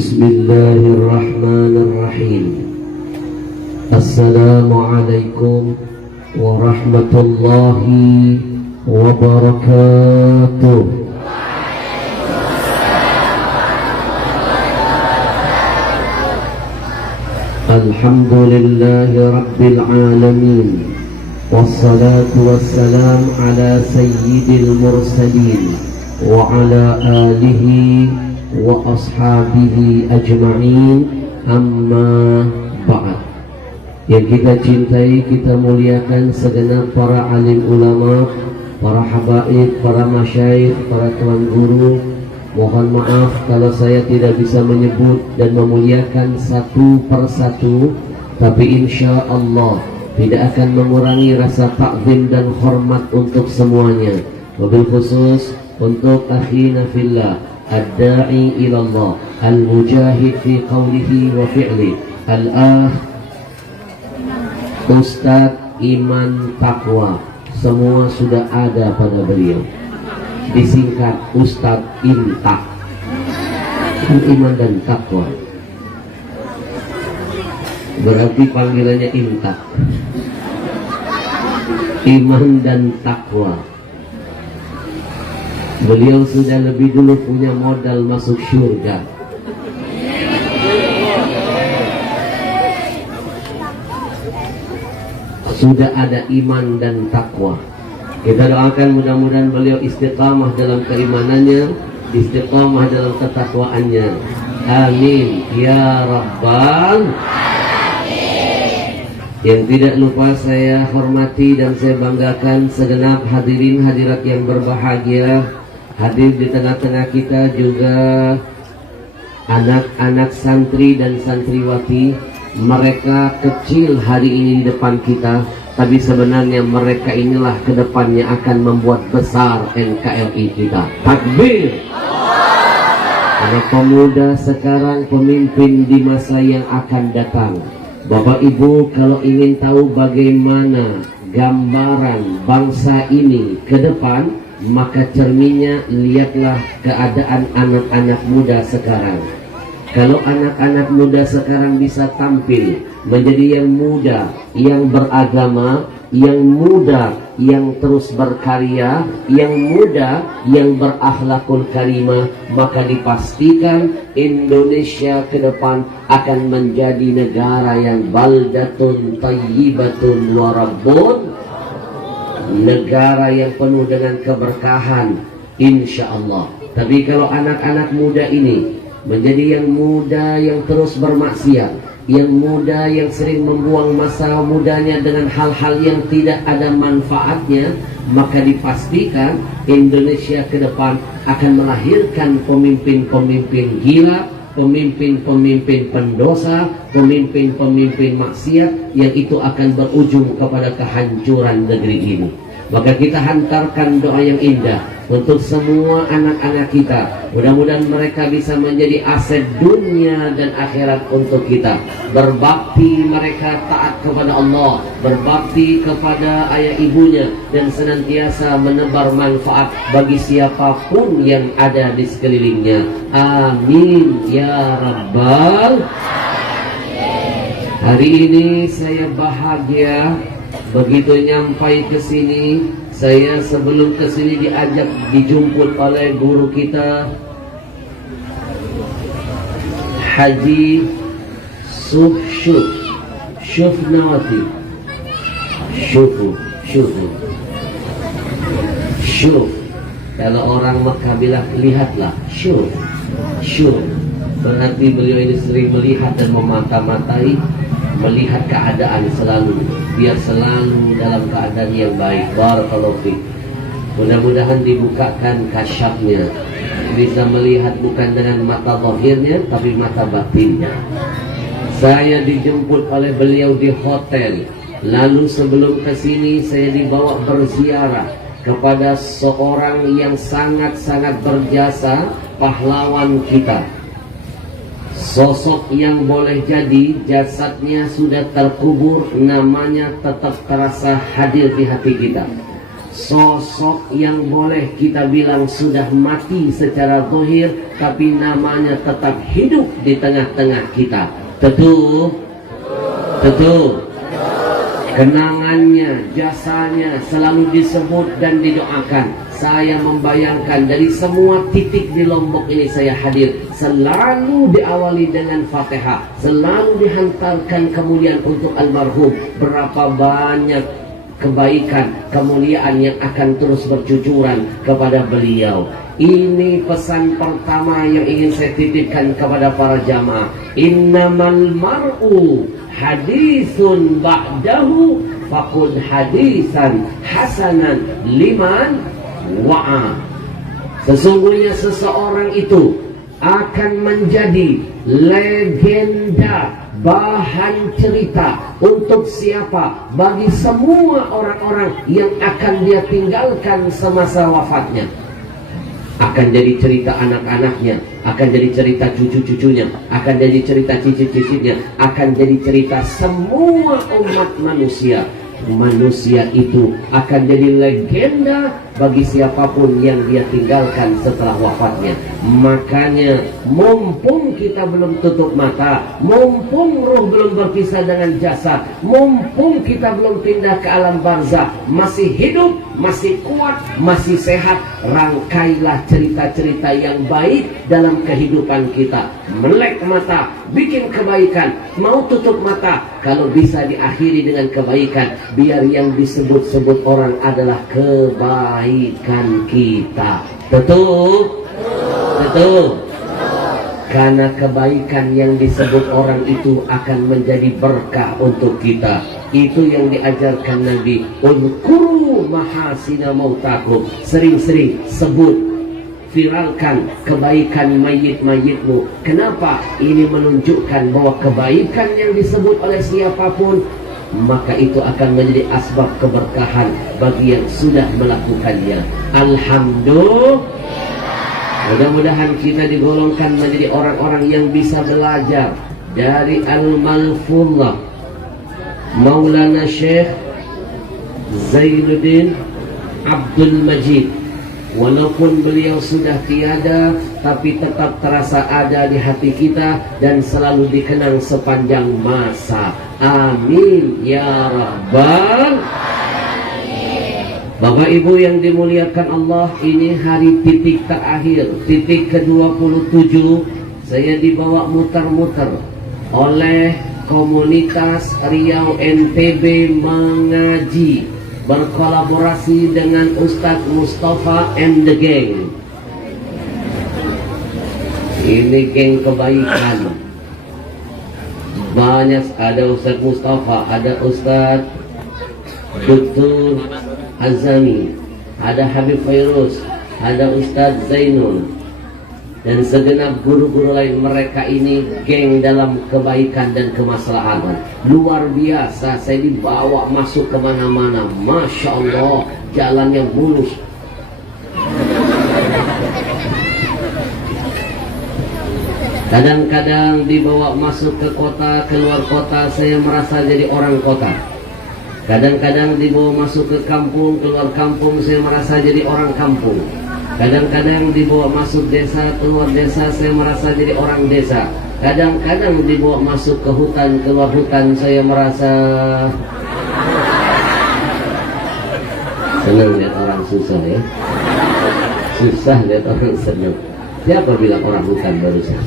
Bismillahirrahmanirrahim. Assalamualaikum warahmatullahi wabarakatuh. Alhamdulillahi rabbil alamin. Wassalatu wassalam ala sayyidil mursalin wa ala alihi wa ashabihi ajma'in, amma ba'd. Yang kita cintai, kita muliakan segenap para alim ulama, para habaib, para masyayikh, para tuan guru. Mohon maaf kalau saya tidak bisa menyebut dan memuliakan satu persatu, tapi insya Allah tidak akan mengurangi rasa takzim dan hormat untuk semuanya. Wabil khusus untuk akhina fillah, ad-da'i ilallah, al-mujahid fi qawlihi wa fi'li, al-akh Ustadz Iman Taqwa. Semua sudah ada pada beliau, disingkat Ustadz Imtak, Iman dan Taqwa. Berarti panggilannya Imtak, Iman dan Taqwa. Beliau sudah lebih dulu punya modal masuk surga. Sudah ada iman dan takwa. Kita doakan mudah-mudahan beliau istiqamah dalam keimanannya, istiqamah dalam ketakwaannya. Amin ya rabbal alamin. Yang tidak lupa saya hormati dan saya banggakan segenap hadirin hadirat yang berbahagia. Hadir di tengah-tengah kita juga anak-anak santri dan santriwati. Mereka kecil hari ini di depan kita, tapi sebenarnya mereka inilah kedepannya akan membuat besar NKRI kita. Takbir! Anak pemuda sekarang pemimpin di masa yang akan datang. Bapak Ibu, kalau ingin tahu bagaimana gambaran bangsa ini ke depan, maka cerminnya lihatlah keadaan anak-anak muda sekarang. Kalau anak-anak muda sekarang bisa tampil menjadi yang muda, yang beragama, yang muda, yang terus berkarya, yang muda, yang berakhlakul karimah, maka dipastikan Indonesia ke depan akan menjadi negara yang baldatun tayyibatun warabbun, negara yang penuh dengan keberkahan, insya Allah. Tapi kalau anak-anak muda ini menjadi yang muda yang terus bermaksiat, yang muda yang sering membuang masa mudanya dengan hal-hal yang tidak ada manfaatnya, maka dipastikan Indonesia ke depan akan melahirkan pemimpin-pemimpin gila, pemimpin-pemimpin pendosa, pemimpin-pemimpin maksiat, yang itu akan berujung kepada kehancuran negeri ini. Maka kita hantarkan doa yang indah untuk semua anak-anak kita. Mudah-mudahan mereka bisa menjadi aset dunia dan akhirat untuk kita. Berbakti mereka taat kepada Allah, berbakti kepada ayah ibunya, dan senantiasa menebar manfaat bagi siapapun yang ada di sekelilingnya. Amin ya rabbal alamin. Hari ini saya bahagia. Begitu nyampai ke sini, saya sebelum ke sini dijemput oleh guru kita Haji Shufnawati. Shuf. Kalau orang Mekah bilang lihatlah, Shuf. Berarti beliau ini sering melihat dan memata-matai, melihat keadaan selalu, biar selalu dalam keadaan yang baik. Barakallahu fiik. Mudah-mudahan dibukakan kasyafnya, bisa melihat bukan dengan mata zahirnya tapi mata batinnya. Saya dijemput oleh beliau di hotel, lalu sebelum ke sini saya dibawa berziarah kepada seorang yang sangat-sangat berjasa, pahlawan kita. Sosok yang boleh jadi jasadnya sudah terkubur, namanya tetap terasa hadir di hati kita. sosok yang boleh kita bilang sudah mati secara zahir, tapi namanya tetap hidup di tengah-tengah kita. Tentu kenangannya, jasanya selalu disebut dan didoakan. Saya membayangkan dari semua titik di Lombok ini saya hadir, selalu diawali dengan Fatihah, selalu dihantarkan kemuliaan untuk almarhum. Berapa banyak kebaikan, kemuliaan yang akan terus bercucuran kepada beliau. Ini pesan pertama yang ingin saya titipkan kepada para jamaah. Innamal mar'u hadisun ba'dahu faqul hadisan hasanan liman wa'a. Sesungguhnya seseorang itu akan menjadi legenda, bahan cerita untuk siapa? Bagi semua orang-orang yang akan dia tinggalkan semasa wafatnya. Akan jadi cerita anak-anaknya, akan jadi cerita cucu-cucunya, akan jadi cerita cicit-cicitnya, akan jadi cerita semua umat manusia. Manusia itu akan jadi legenda bagi siapapun yang dia tinggalkan setelah wafatnya. Makanya mumpung kita belum tutup mata, mumpung roh belum berpisah dengan jasad, mumpung kita belum pindah ke alam barzakh, masih hidup, masih kuat, masih sehat, rangkailah cerita-cerita yang baik dalam kehidupan kita. Melek mata, bikin kebaikan. Mau tutup mata, kalau bisa diakhiri dengan kebaikan, biar yang disebut-sebut orang adalah kebaikan kita. Betul? Betul? Karena kebaikan yang disebut orang itu akan menjadi berkah untuk kita. Itu yang diajarkan Nabi. Udkuru mahasina mautakum. Sering-sering sebut, viralkan kebaikan mayit-mayitmu. Kenapa? Ini menunjukkan bahwa kebaikan yang disebut oleh siapapun, maka itu akan menjadi asbab keberkahan bagi yang sudah melakukannya. Alhamdulillah. Mudah-mudahan kita digolongkan menjadi orang-orang yang bisa belajar dari Al-Malfullah Maulana Syekh Zainuddin Abdul Majid. Walaupun beliau sudah tiada, tapi tetap terasa ada di hati kita dan selalu dikenang sepanjang masa. Amin ya Rabbal. Bapak Ibu yang dimuliakan Allah, ini hari titik terakhir, titik ke-27. Saya dibawa muter-muter oleh komunitas Riau NTB Mengaji, berkolaborasi dengan Ustadz Mustafa and the Gang. Ini geng kebaikan. Banyak, ada Ustadz Mustafa, ada Ustadz Dr. Azami, ada Habib Fairuz, ada Ustadz Zainul, dan segenap guru-guru lain. Mereka ini geng dalam kebaikan dan kemaslahatan. Luar biasa, saya dibawa masuk kemana-mana. Masya Allah, jalannya mulus. Kadang-kadang dibawa masuk ke kota, keluar kota, saya merasa jadi orang kota. Kadang-kadang dibawa masuk ke kampung, keluar kampung, saya merasa jadi orang kampung. Kadang-kadang dibawa masuk desa, keluar desa, saya merasa jadi orang desa. Kadang-kadang dibawa masuk ke hutan, keluar hutan, saya merasa senang lihat orang susah ya. Susah lihat orang senang. Siapa bilang orang hutan barusan?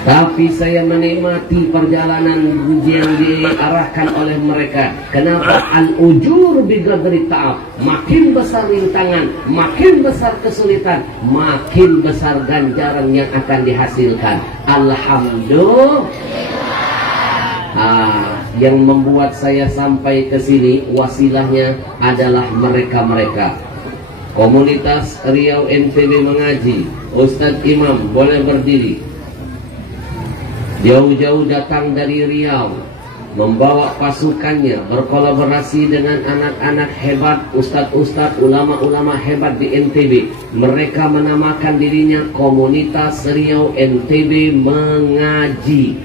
Tapi saya menikmati perjalanan yang diarahkan oleh mereka. Kenapa? Al-ujur bighadri ta'ab. Makin besar rintangan, makin besar kesulitan, makin besar ganjaran yang akan dihasilkan. Alhamdulillah. Yang membuat saya sampai ke sini, wasilahnya adalah mereka-mereka. Komunitas Riau NTB Mengaji. Ustadz Imam boleh berdiri. Jauh-jauh datang dari Riau, membawa pasukannya, berkolaborasi dengan anak-anak hebat, ustadz-ustadz, ulama-ulama hebat di NTB. Mereka menamakan dirinya Komunitas Riau NTB Mengaji.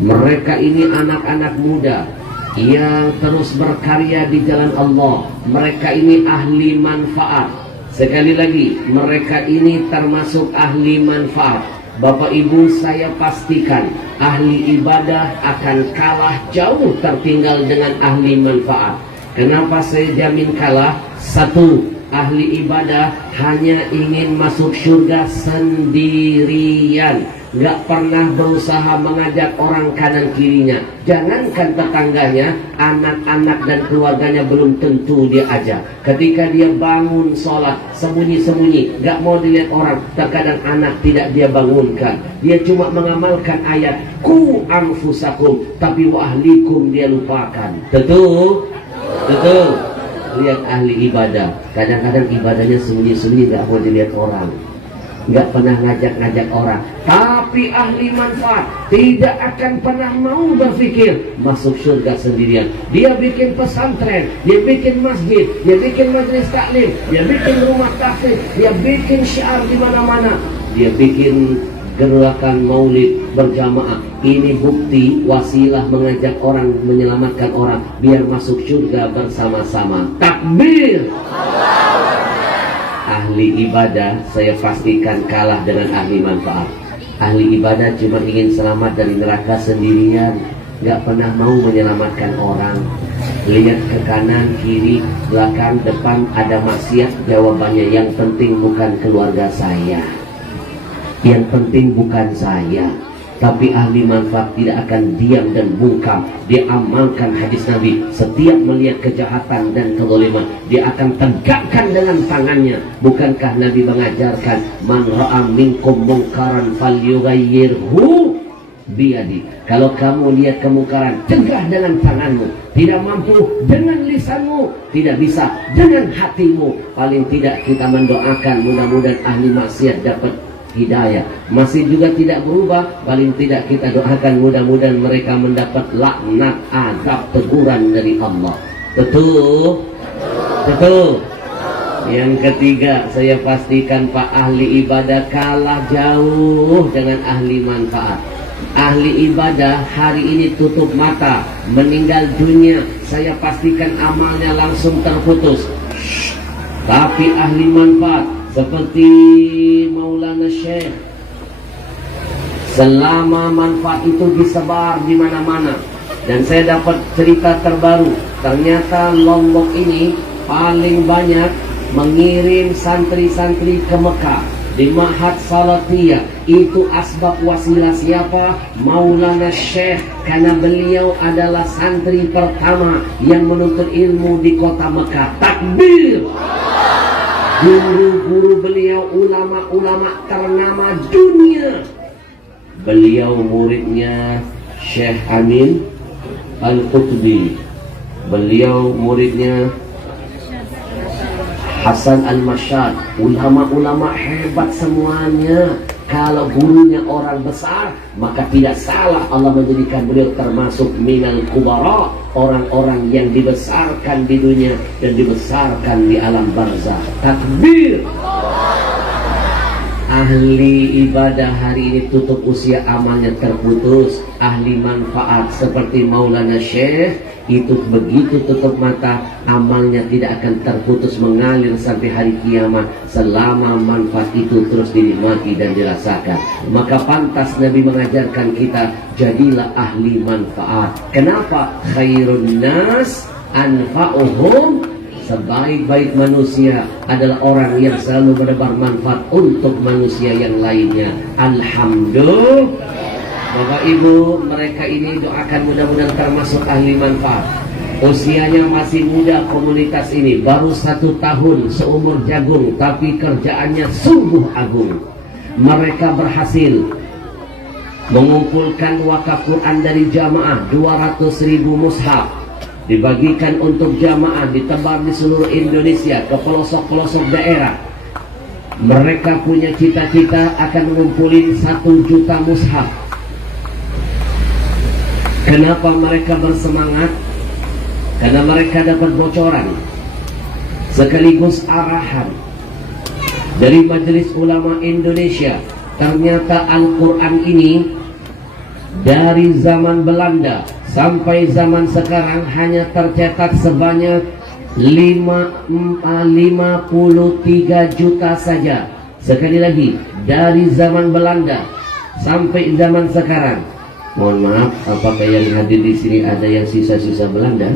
Mereka ini anak-anak muda yang terus berkarya di jalan Allah. Mereka ini ahli manfaat. Sekali lagi, mereka ini termasuk ahli manfaat. Bapak Ibu, saya pastikan ahli ibadah akan kalah jauh tertinggal dengan ahli manfaat. Kenapa saya jamin kalah? Satu, ahli ibadah hanya ingin masuk surga sendirian, gak pernah berusaha mengajak orang kanan kirinya. Jangankan tetangganya, anak-anak dan keluarganya belum tentu dia ajak. Ketika dia bangun sholat sembunyi-sembunyi, gak mau dilihat orang. Terkadang anak tidak dia bangunkan, dia cuma mengamalkan ayat ku anfusakum, tapi wa ahlikum dia lupakan. Betul? Betul. Lihat ahli ibadah, kadang-kadang ibadahnya sembunyi-sembunyi, gak mau dilihat orang, gak pernah ngajak-ngajak orang. Tapi ahli manfaat tidak akan pernah mau berpikir masuk surga sendirian. Dia bikin pesantren, dia bikin masjid, dia bikin majelis taklim, dia bikin rumah tahfidz, dia bikin syiar di mana-mana, dia bikin gerakan maulid berjamaah. Ini bukti wasilah mengajak orang, menyelamatkan orang biar masuk surga bersama-sama. Takbir. Ahli ibadah saya pastikan kalah dengan ahli manfaat. Ahli ibadah cuma ingin selamat dari neraka sendirian, gak pernah mau menyelamatkan orang. Lihat ke kanan, kiri, belakang, depan ada maksiat, jawabannya yang penting bukan keluarga saya, yang penting bukan saya. Tapi ahli manfaat tidak akan diam dan bungkam. Dia amalkan hadis Nabi. Setiap melihat kejahatan dan kezaliman, dia akan tegakkan dengan tangannya. Bukankah Nabi mengajarkan man ra'a minkum mungkaran falyughayyirhu biyadi. Kalau kamu lihat kemungkaran, cegah dengan tanganmu. Tidak mampu dengan lisanmu, tidak bisa dengan hatimu. Paling tidak kita mendoakan mudah-mudahan ahli maksiat dapat hidayah. Masih juga tidak berubah, paling tidak kita doakan mudah-mudahan mereka mendapat laknat, azab, teguran dari Allah. Betul? Betul. Yang ketiga, saya pastikan Pak, ahli ibadah kalah jauh dengan ahli manfaat. Ahli ibadah hari ini tutup mata, meninggal dunia, saya pastikan amalnya langsung terputus. Tapi ahli manfaat seperti Maulana Syekh, selama manfaat itu disebar di mana-mana. Dan saya dapat cerita terbaru, ternyata Lombok ini paling banyak mengirim santri-santri ke Mekah di Ma'had Salatiyah. Itu asbab wasilah siapa? Maulana Syekh, karena beliau adalah santri pertama yang menuntut ilmu di kota Mekah. Takbir. Guru-guru beliau ulama-ulama ternama dunia. Beliau muridnya Syekh Amin Al-Qutbi, beliau muridnya Hasan Al-Mashad. Ulama-ulama hebat semuanya. Kalau gurunya orang besar, maka tidak salah Allah menjadikan beliau termasuk minal kubara, orang-orang yang dibesarkan di dunia dan dibesarkan di alam barzakh. Takbir. Ahli ibadah hari ini tutup usia, amalnya terputus. Ahli manfaat seperti Maulana Syekh itu begitu tutup mata, amalnya tidak akan terputus, mengalir sampai hari kiamat selama manfaat itu terus dinikmati dan dirasakan. Maka pantas Nabi mengajarkan kita, jadilah ahli manfaat. Kenapa? Khairun nas anfa'uhum. Sebaik-baik manusia adalah orang yang selalu menebar manfaat untuk manusia yang lainnya. Alhamdulillah. Bapak Ibu, mereka ini doakan mudah-mudahan termasuk ahli manfaat. Usianya masih muda komunitas ini, baru 1 tahun, seumur jagung, tapi kerjaannya sungguh agung. Mereka berhasil mengumpulkan wakaf Quran dari jamaah 200.000 mushaf, dibagikan untuk jamaah, ditebar di seluruh Indonesia ke pelosok-pelosok daerah. Mereka punya cita-cita akan mengumpulin 1 juta mushaf. Kenapa mereka bersemangat? Karena mereka dapat bocoran sekaligus arahan dari Majelis Ulama Indonesia. Ternyata Al-Quran ini Dari zaman Belanda sampai zaman sekarang hanya tercetak sebanyak 53 juta saja. Sekali lagi, dari zaman Belanda sampai zaman sekarang. Mohon maaf, apakah yang hadir di sini ada yang sisa-sisa Belanda?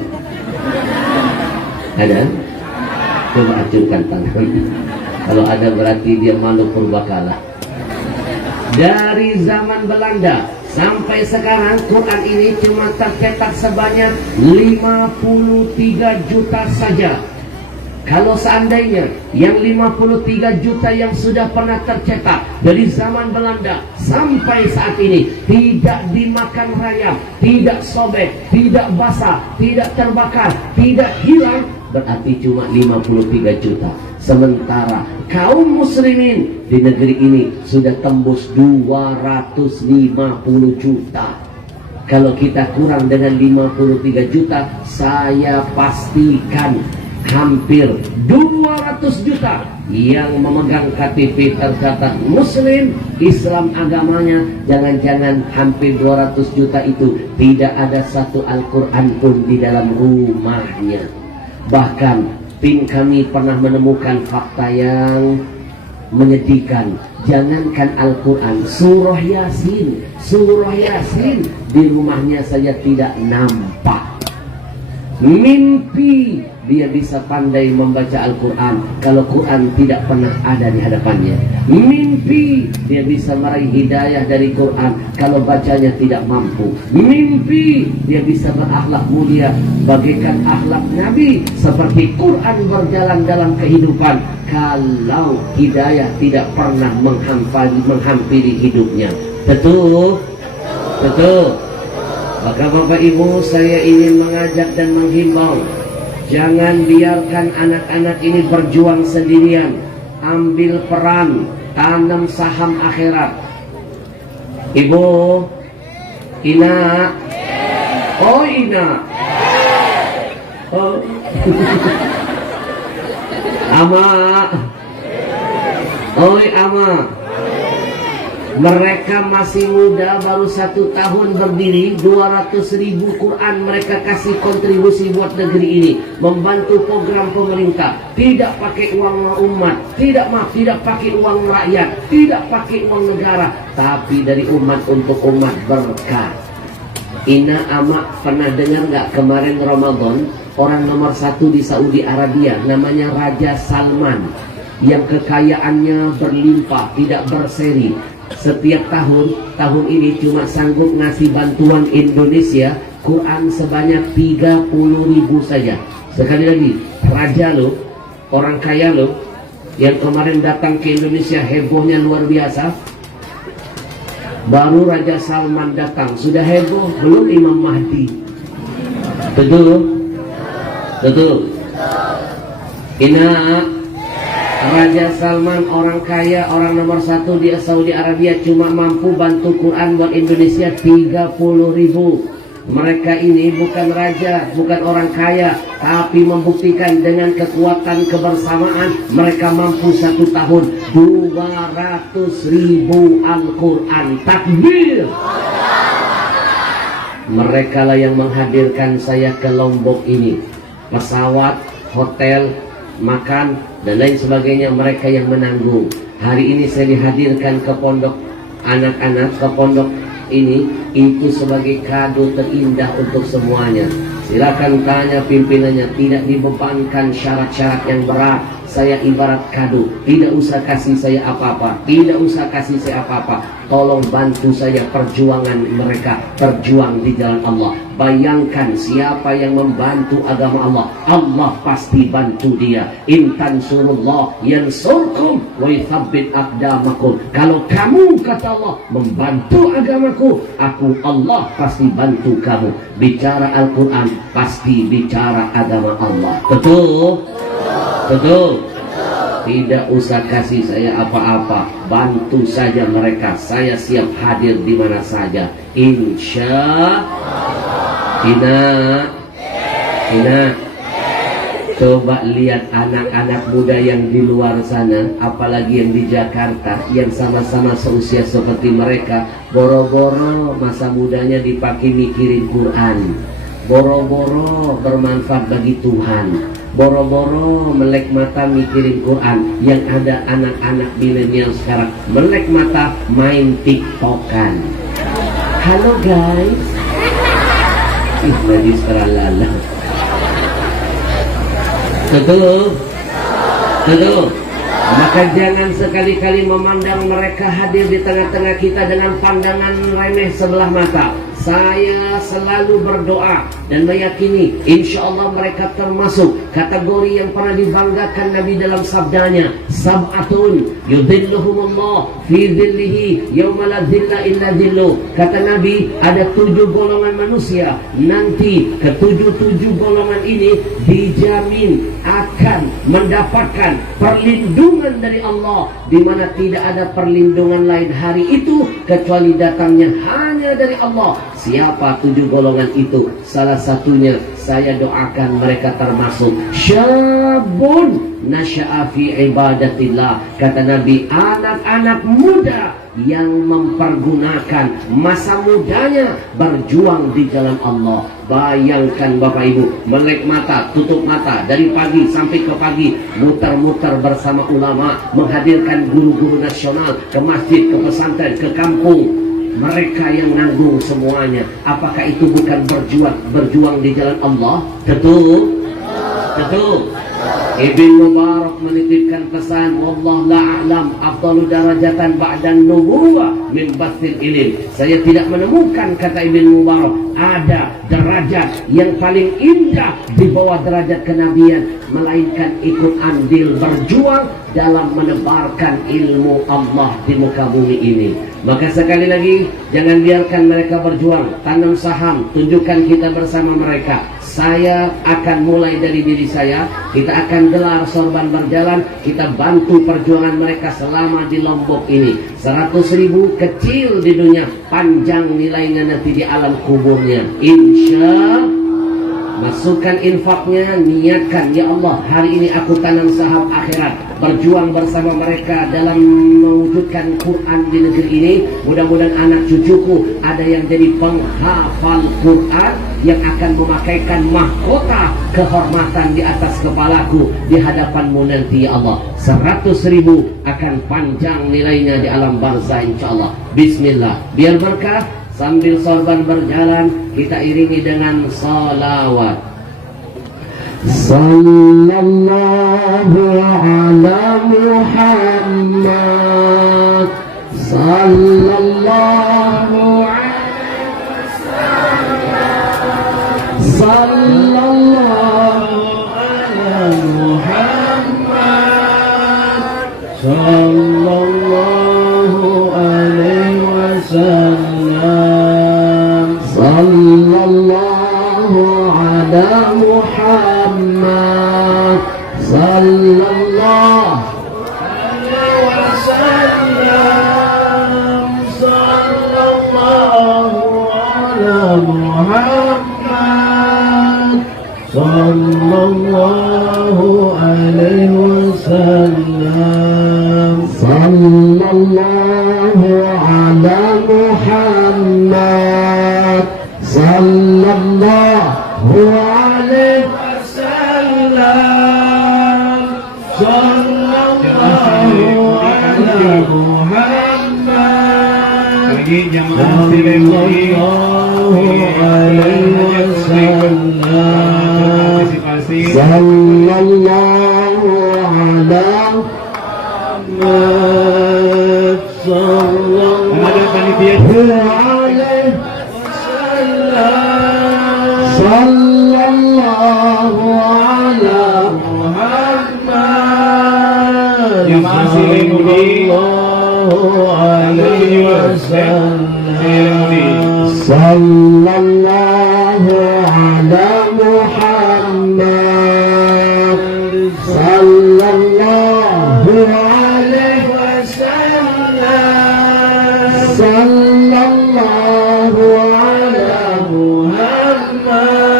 Ada? Coba acurkan tangan. Kalau ada berarti dia malu purbakala. Dari zaman Belanda sampai sekarang Quran ini cuma tercetak sebanyak 53 juta saja. Kalau seandainya yang 53 juta yang sudah pernah tercetak dari zaman Belanda sampai saat ini tidak dimakan rayap, tidak sobek, tidak basah, tidak terbakar, tidak hilang, berarti cuma 53 juta. Sementara kaum muslimin di negeri ini sudah tembus 250 juta. Kalau kita kurang dengan 53 juta, saya pastikan hampir 200 juta yang memegang KTP tercatat muslim, Islam agamanya. Jangan-jangan hampir 200 juta itu tidak ada satu Al-Quran pun di dalam rumahnya. Bahkan tim kami pernah menemukan fakta yang menyedihkan. Jangankan Al-Quran, surah Yasin di rumahnya saja tidak nampak. Mimpi dia bisa pandai membaca Al-Quran kalau Quran tidak pernah ada di hadapannya. Mimpi dia bisa meraih hidayah dari Quran kalau bacanya tidak mampu. Mimpi dia bisa berakhlak mulia bagaikan akhlak Nabi seperti Quran berjalan dalam kehidupan kalau hidayah tidak pernah menghampiri hidupnya. Betul? Betul. Maka Bapak Ibu, saya ingin mengajak dan menghimbau, jangan biarkan anak-anak ini berjuang sendirian. Ambil peran, tanam saham akhirat. Ibu, Ina, oh Ina, oh Ama, oi Ama. Mereka masih muda, baru 1 tahun berdiri, 200.000 Quran mereka kasih kontribusi buat negeri ini, membantu program pemerintah, tidak pakai uang umat, tidak pakai uang rakyat, tidak pakai uang negara, tapi dari umat untuk umat berkah. Ina Ama pernah dengar nggak kemarin Ramadan orang nomor 1 di Saudi Arabia namanya Raja Salman yang kekayaannya berlimpah, tidak berseri. Setiap tahun ini cuma sanggup ngasih bantuan Indonesia Quran sebanyak 30.000 saja. Sekali lagi, raja lo, orang kaya lo, yang kemarin datang ke Indonesia hebohnya luar biasa. Baru Raja Salman datang, sudah heboh, belum Imam Mahdi. Betul? Betul? Ina, Raja Salman orang kaya, orang nomor 1 di Saudi Arabia cuma mampu bantu Quran buat Indonesia 30.000. Mereka ini bukan raja, bukan orang kaya, tapi membuktikan dengan kekuatan kebersamaan mereka mampu 1 tahun 200.000 Al-Quran. Takbir! Mereka lah yang menghadirkan saya ke Lombok ini. Pesawat, hotel, makan dan lain sebagainya mereka yang menanggung. Hari ini saya dihadirkan ke pondok anak-anak, ke pondok ini itu sebagai kado terindah untuk semuanya. Silakan tanya pimpinannya, tidak dibebankan syarat-syarat yang berat. Saya ibarat kado, tidak usah kasih saya apa-apa, tidak usah kasih saya apa-apa. Tolong bantu saya perjuangan mereka, berjuang di jalan Allah. Bayangkan siapa yang membantu agama Allah, Allah pasti bantu dia. In tansurullah yansurkum wa yuthabbit aqdamakum. Kalau kamu, kata Allah, membantu agamaku, aku Allah pasti bantu kamu. Bicara Al-Quran pasti bicara agama Allah. Betul? Betul? Tidak usah kasih saya apa-apa, bantu saja mereka. Saya siap hadir di mana saja, insya Allah. Ina, Coba lihat anak-anak muda yang di luar sana, apalagi yang di Jakarta, yang sama-sama seusia seperti mereka, boro-boro masa mudanya dipakai mikirin Quran, boro-boro bermanfaat bagi Tuhan, boro-boro melek mata mikirin Quran. Yang ada anak-anak milenial sekarang melek mata main TikTokan. Halo guys, lagi seralala. Betul. Maka jangan sekali-kali memandang mereka hadir di tengah-tengah kita dengan pandangan remeh sebelah mata. Saya selalu berdoa dan meyakini insya Allah mereka termasuk kategori yang pernah dibanggakan Nabi dalam sabdanya, sab'atun yudhilluhumullah fi dhillihi yawma la dhilla illa dhilluh. Kata Nabi, ada 7 golongan manusia, nanti ke-7 golongan ini dijamin akan mendapatkan perlindungan dari Allah, di mana tidak ada perlindungan lain hari itu kecuali datangnya hanya dari Allah. Siapa 7 golongan itu? Salah satunya saya doakan mereka termasuk syabun nasya'a fi ibadatillah. Kata Nabi, anak-anak muda yang mempergunakan masa mudanya berjuang di jalan Allah. Bayangkan Bapak Ibu, melek mata, tutup mata dari pagi sampai ke pagi, muter-muter bersama ulama, menghadirkan guru-guru nasional ke masjid, ke pesantren, ke kampung. Mereka yang nanggung semuanya. Apakah itu bukan berjuang di jalan Allah? Tentu. Ibn Mubarak menitipkan pesan, wallahu la a'lam afdalu darajatan ba'dan nubuwah min bathil ilm. Saya tidak menemukan, kata Ibn Mubarak, ada derajat yang paling indah di bawah derajat kenabian, melainkan ikut andil berjuang dalam menebarkan ilmu Allah di muka bumi ini. Maka sekali lagi, jangan biarkan mereka berjuang. Tanam saham, tunjukkan kita bersama mereka. Saya akan mulai dari diri saya. Kita akan gelar sorban berjalan. Kita bantu perjuangan mereka selama di Lombok ini. 100.000 kecil di dunia, panjang nilainya nanti di alam kuburnya. Insya masukkan infaknya, niatkan, ya Allah, hari ini aku tanam saham akhirat, berjuang bersama mereka dalam mewujudkan Quran di negeri ini. Mudah-mudahan anak cucuku ada yang jadi penghafal Quran, yang akan memakaikan mahkota kehormatan di atas kepalaku di hadapanmu nanti, ya Allah. 100.000 akan panjang nilainya di alam barzah, insyaallah. Bismillah, biar berkah. Sambil sorban berjalan, kita iringi dengan salawat. Sallallahu ala Muhammad, sallallahu alaihi wasallam, sallallahu ala Muhammad, sallallahu alaihi wasallam. Sallallahu ala Muhammad, sallallahu alaihi wasallam, sallallahu ala Muhammad, sallallahu alaihi wasallam, sallallahu ala Muhammad, sallallahu alaihi wasallam, sallallahu ala Muhammad, sallallahu alaihi wasallam, sallallahu ala Muhammad, sallallahu alaihi sallallahu ala Muhammad, sallallahu alaihi wasallam, sallallahu ala Muhammad, sallallahu alaihi wasallam, sallallahu ala Muhammad,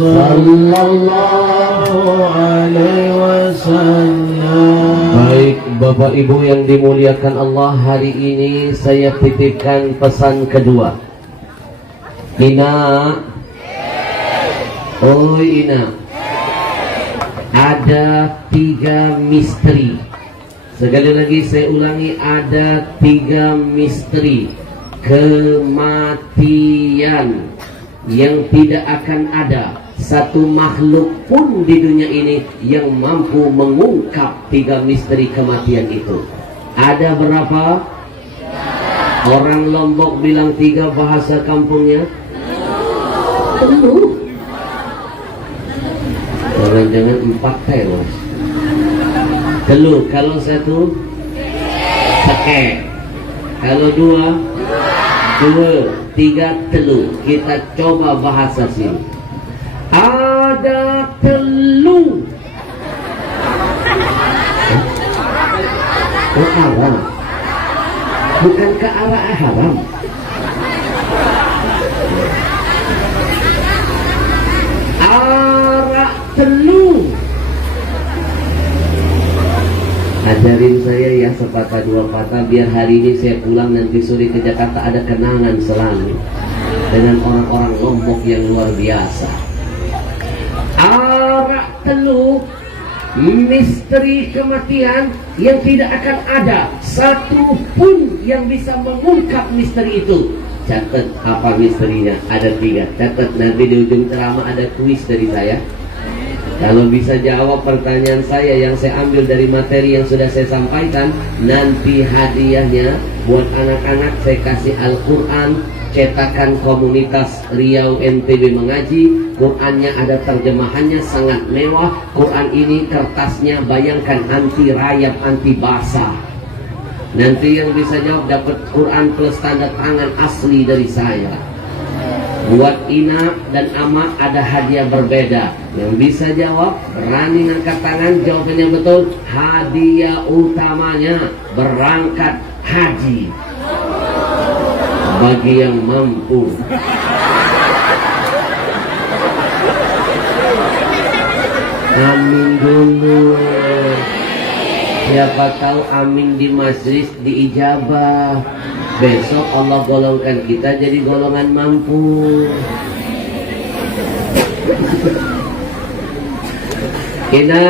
sallallahu alaihi wasallam. Baik, Bapak Ibu yang dimuliakan Allah, hari ini saya titipkan pesan kedua. Ina, oh Ina, ada 3 misteri. Sekali lagi saya ulangi, ada 3 misteri kematian yang tidak akan ada satu makhluk pun di dunia ini yang mampu mengungkap 3 misteri kematian itu. Ada berapa? Orang Lombok bilang 3, bahasa kampungnya penuh. Jangan-jangan 4 tewas. Telu, kalau 1 seke, kalau 2 3 telu. Kita coba bahasa sini. Ada telu. Oh, haram. Bukan ke arah haram. Arah telu. Ajarin saya ya sepatah dua patah, biar hari ini saya pulang nanti sore ke Jakarta ada kenangan selalu dengan orang-orang Lombok yang luar biasa. Arak telu, misteri kematian yang tidak akan ada satu pun yang bisa mengungkap misteri itu. Catat apa misterinya? Ada 3. Catat, nanti di ujung ceramah ada kuis dari saya. Kalau bisa jawab pertanyaan saya yang saya ambil dari materi yang sudah saya sampaikan, nanti hadiahnya buat anak-anak saya kasih Al-Quran cetakan komunitas Riau NTB Mengaji. Qurannya ada terjemahannya sangat mewah. Quran ini kertasnya bayangkan anti rayap, anti basah. Nanti yang bisa jawab dapat Quran plus tanda tangan asli dari saya. Buat Ina dan Ama ada hadiah berbeda. Yang bisa jawab berani ngangkat tangan, jawabannya betul. Hadiah utamanya berangkat haji bagi yang mampu. Amin dulu. Siapa tahu amin di masjid diijabah. Besok Allah golongkan kita jadi golongan mampu. Ina,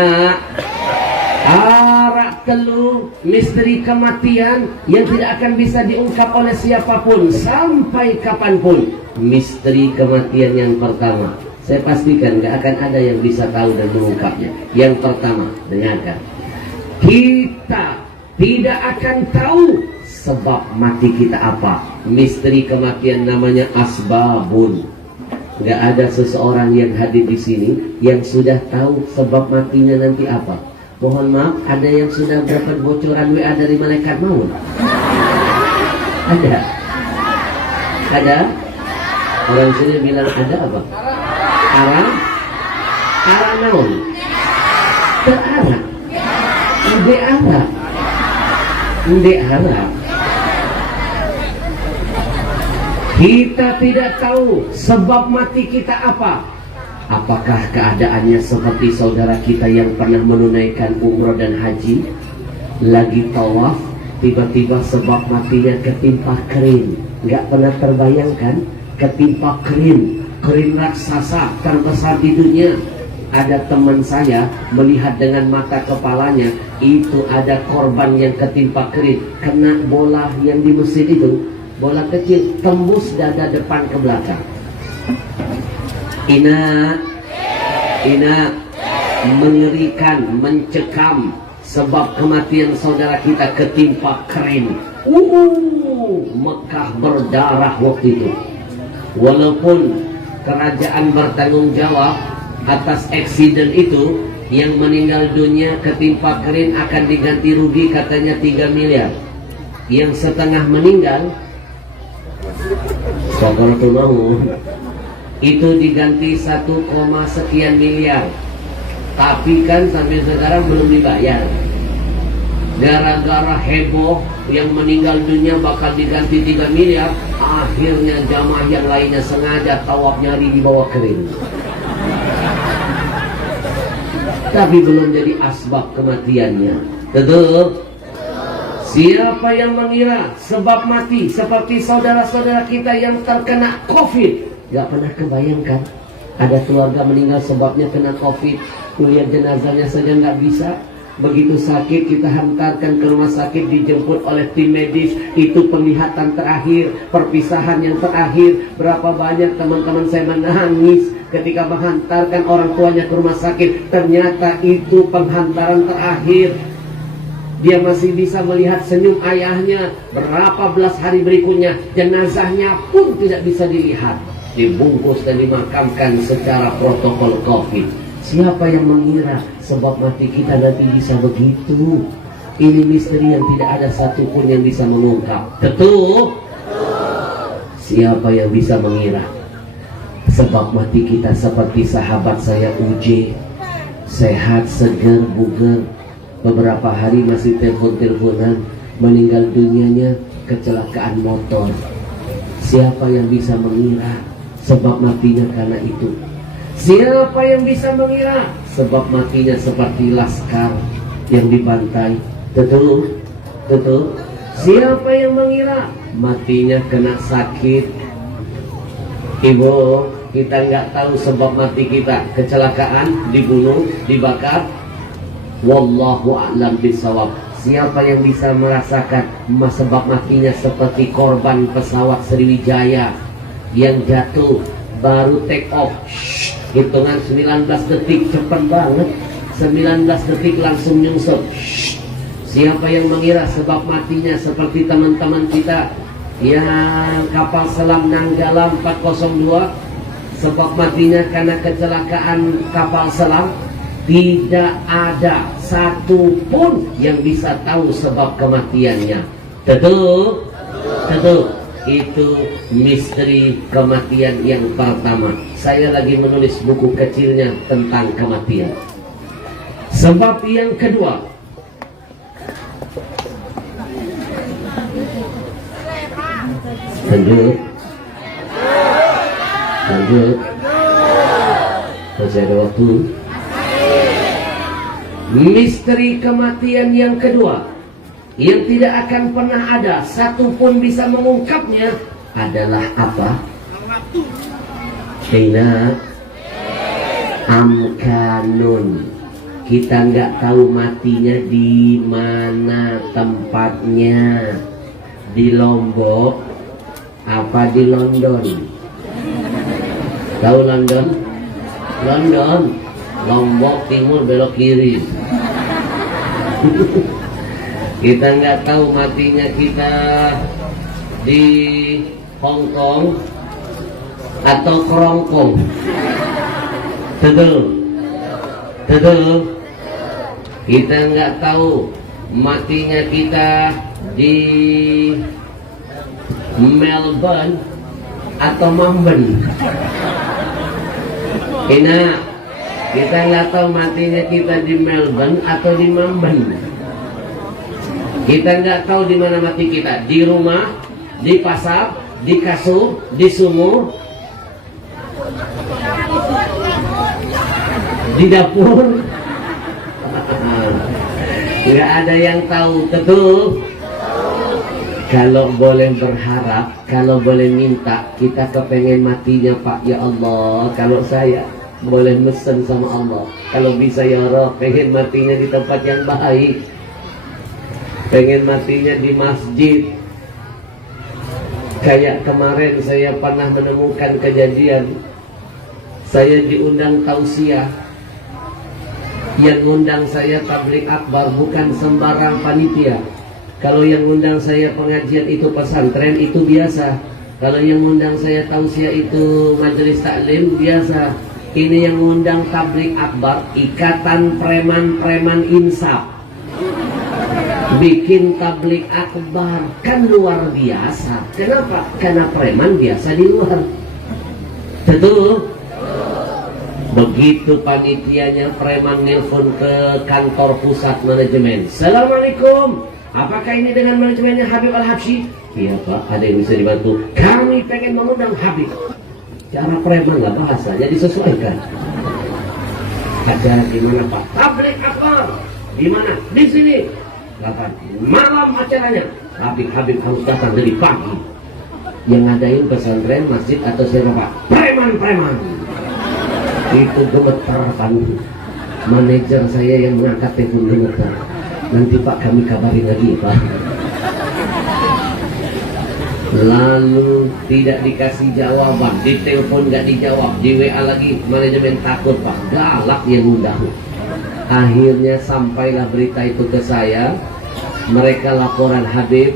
arak telu, misteri kematian yang tidak akan bisa diungkap oleh siapapun sampai kapanpun. Misteri kematian yang pertama, saya pastikan gak akan ada yang bisa tahu dan mengungkapnya. Yang pertama, dengarkan, kita tidak akan tahu sebab mati kita apa. Misteri kematian namanya asbabun. Gak ada seseorang yang hadir di sini yang sudah tahu sebab matinya nanti apa. Mohon maaf, ada yang sudah dapat bocoran WA dari malaikat maut? Ada? Ada? Orang sini bilang ada apa? Arah? Arah naon? Terarah? Ide arah? Ide arah? Kita tidak tahu sebab mati kita apa. Apakah keadaannya seperti saudara kita yang pernah menunaikan umrah dan haji, lagi tawaf, tiba-tiba sebab matinya ketimpa kering. Nggak pernah terbayangkan, ketimpa kering raksasa terbesar di dunia. Ada teman saya melihat dengan mata kepalanya, itu ada korban yang ketimpa kering, kena bola yang di mesin itu. Bola kecil tembus dada depan ke belakang. Ina, mengerikan, mencekam. Sebab kematian saudara kita ketimpa kering. Mekah berdarah waktu itu. Walaupun kerajaan bertanggung jawab atas eksiden itu, yang meninggal dunia ketimpa kering akan diganti rugi katanya 3 miliar. Yang setengah meninggal itu diganti 1, sekian miliar. Tapi kan sampai sekarang belum dibayar. Gara-gara heboh yang meninggal dunia bakal diganti 3 miliar, akhirnya jamaah yang lainnya sengaja tawaf nyari di bawah kering. tapi belum jadi asbab kematiannya. Betul? Siapa yang mengira sebab mati seperti saudara-saudara kita yang terkena COVID? Gak pernah kebayangkan ada keluarga meninggal sebabnya kena COVID. Kuliah jenazahnya saja nggak bisa. Begitu sakit kita hantarkan ke rumah sakit, dijemput oleh tim medis. Itu penglihatan terakhir, perpisahan yang terakhir. Berapa banyak teman-teman saya menangis ketika menghantarkan orang tuanya ke rumah sakit. Ternyata itu penghantaran terakhir. Dia masih bisa melihat senyum ayahnya. Berapa belas hari berikutnya jenazahnya pun tidak bisa dilihat. Dibungkus dan dimakamkan secara protokol COVID. Siapa yang mengira sebab mati kita nanti bisa begitu? Ini misteri yang tidak ada satupun yang bisa mengungkap. Betul? Siapa yang bisa mengira sebab mati kita seperti sahabat saya Uj, sehat, segar, bugar, beberapa hari masih telepon-teleponan, meninggal dunianya kecelakaan motor. Siapa yang bisa mengira sebab matinya karena itu? Siapa yang bisa mengira sebab matinya seperti Laskar yang dibantai? Betul? Betul? Siapa yang mengira matinya kena sakit? Ibu, kita nggak tahu sebab mati kita. Kecelakaan, dibunuh, dibakar. Wallahu a'lam bishawab. Siapa yang bisa merasakan sebab matinya seperti korban pesawat Sriwijaya yang jatuh baru take off, hitungan 19 detik, cepat banget, 19 detik langsung nyungsep. Siapa yang mengira sebab matinya seperti teman-teman kita yang kapal selam Nanggala 402, sebab matinya karena kecelakaan kapal selam? Tidak ada satupun yang bisa tahu sebab kematiannya. Betul? Betul. Itu misteri kematian yang pertama. Saya lagi menulis buku kecilnya tentang kematian. Sebab yang kedua, lanjut, masih ada waktu. Misteri kematian yang kedua yang tidak akan pernah ada satupun bisa mengungkapnya adalah apa? Hina amkanun. Kita nggak tahu matinya di mana tempatnya. Di Lombok apa di London? Tahu London? London, Lombok timur belok kiri. Kita nggak tahu matinya kita di Hong Kong atau Kerongkong. Betul? Betul? Kita nggak tahu matinya kita di Melbourne atau Mamben. Kita nggak tahu matinya kita di Melbourne atau di Mamben. Kita nggak tahu di mana mati kita, di rumah, di pasar, di kasur, di sumur, di dapur. Nggak ada yang tahu. Betul? Kalau boleh berharap, kalau boleh minta, kita kepengen matinya Pak, ya Allah. Kalau saya boleh mesen sama Allah, kalau bisa ya Allah, pengen matinya di tempat yang baik, pengen matinya di masjid. Kayak kemarin saya pernah menemukan kejadian, saya diundang tausiah. Yang undang saya tabligh akbar bukan sembarang panitia. Kalau yang undang saya pengajian itu pesantren, itu biasa. Kalau yang undang saya tausiah itu majelis taklim, biasa. Ini yang undang tabligh akbar, Ikatan Preman-Preman Insaf. Bikin tabligh akbar, kan luar biasa. Kenapa? Karena preman biasa di luar. Betul? Begitu panitianya preman nelpon ke kantor pusat manajemen. Assalamualaikum, apakah ini dengan manajemennya Habib Al-Habsyi? Iya Pak, ada yang bisa dibantu. Kami pengen mengundang Habib. Cara preman lah bahasanya disesuaikan. Acara di mana Pak? Tablik akbar. Di mana? Di sini. Kata malam acaranya. Habib harus datang dari pagi. Yang ngadain pesantren, masjid atau siapa Pak? Preman. Itu gemetar kan. Manajer saya yang mengangkat telepon gemetar. Nanti Pak kami kabarin lagi Pak. Lalu tidak dikasih jawaban, di telepon nggak dijawab, di WA lagi, manajemen takut Pak, galak yang undang. Akhirnya sampailah berita itu ke saya, mereka laporan Habib,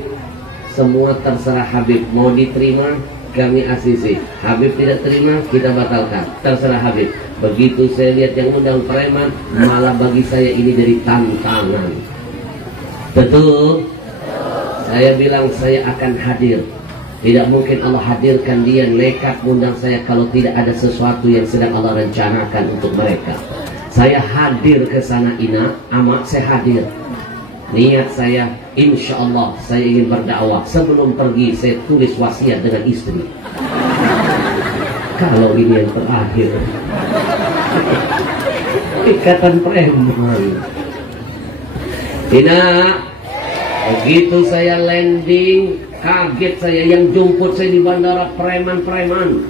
semua terserah Habib, mau diterima kami ACC, Habib tidak terima kita batalkan, terserah Habib. Begitu saya lihat yang undang preman, malah bagi saya ini jadi tantangan. Betul? Saya bilang saya akan hadir. Tidak mungkin Allah hadirkan dia nekat mengundang saya kalau tidak ada sesuatu yang sedang Allah rencanakan untuk mereka. Saya hadir ke sana amak saya hadir. Niat saya, insya Allah saya ingin berdakwah. Sebelum pergi saya tulis wasiat dengan istri. Kalau ini yang terakhir. Ikatan preman. Begitu saya landing, kaget saya, yang jemput saya di bandara preman-preman.